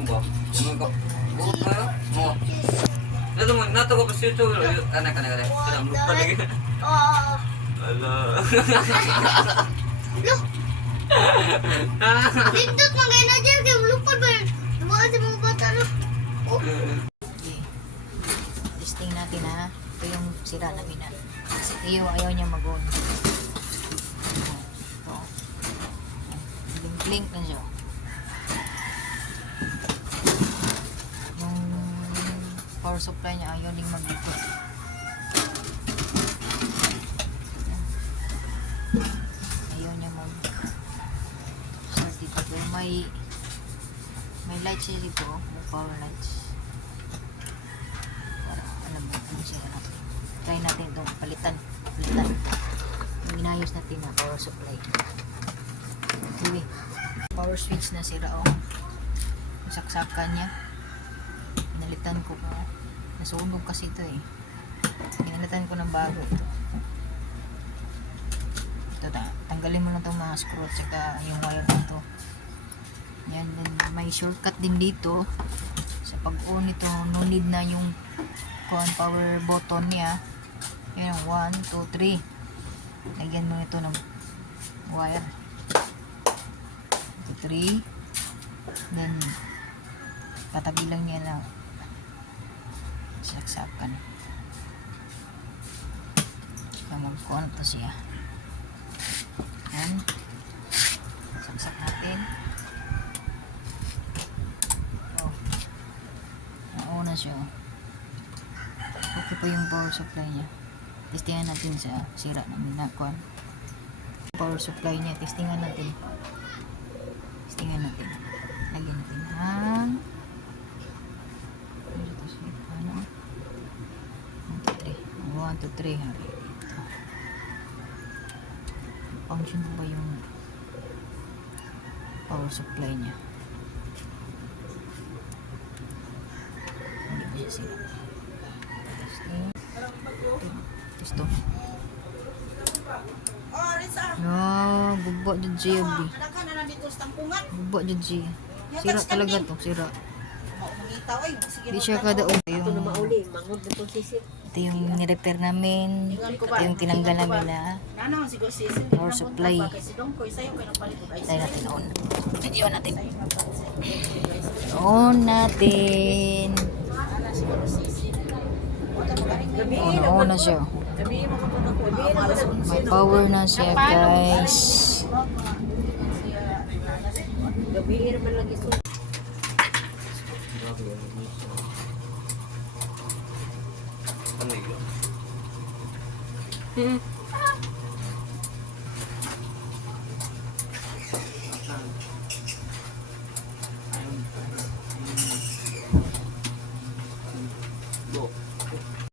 itong ba? Ano ka? Buot kayo? Mo. Nato ko pa siya ito. Anak. Kailang lupa lagi. Oo. Ala. Look. Lindot man kayo na dyan. Kaya lupad ba yun? Lumaan sa mga bata no? Oh. Okay. Testing natin ha. Ito yung sira namin na. Kasi ayaw niya mag-on. Ito. Blink na siya. Yung power supply niya ayaw ding mag-ikot. Ayaw niya start dito. Pero may lights siya dito. May power lights. Para alam mo kung siya ano. Try natin itong palitan. Yung inayos natin na power supply. Anyway, power switch na sira oh. Yung saksakan niya. Pinalitan ko po. Nasunog kasi ito eh. Pinalitan ko ng bago ito. Tanggalin mo na itong mga screw at saka yung wire nito. Yan, then may shortcut din dito. Sa pag-on ito, no need na yung power button niya. Yan, 1, 2, 3. Lagyan mo ito ng wire. 3. Then, katabi lang niya lang. Saksakan. Saka mag-on to siya. Yan. Saksak natin. Oh. Nauna siya. Okay po yung power supply niya. Testingan natin sa sira namin na kuan. Power supply niya. Testingan natin. Lagyan natin ang 1, 2, 3. Function ba yung power supply niya? Hindi ba siya sila? Gusto. No, bubo dyan siya. Bubo dyan siya. Sira talaga to, sira. Di siya kada ito yung nirepair namin. Ito yung tinanggal namin na power supply. Tayo natin on. Video natin. On natin. On na siya. May power na siya guys. Ano yun?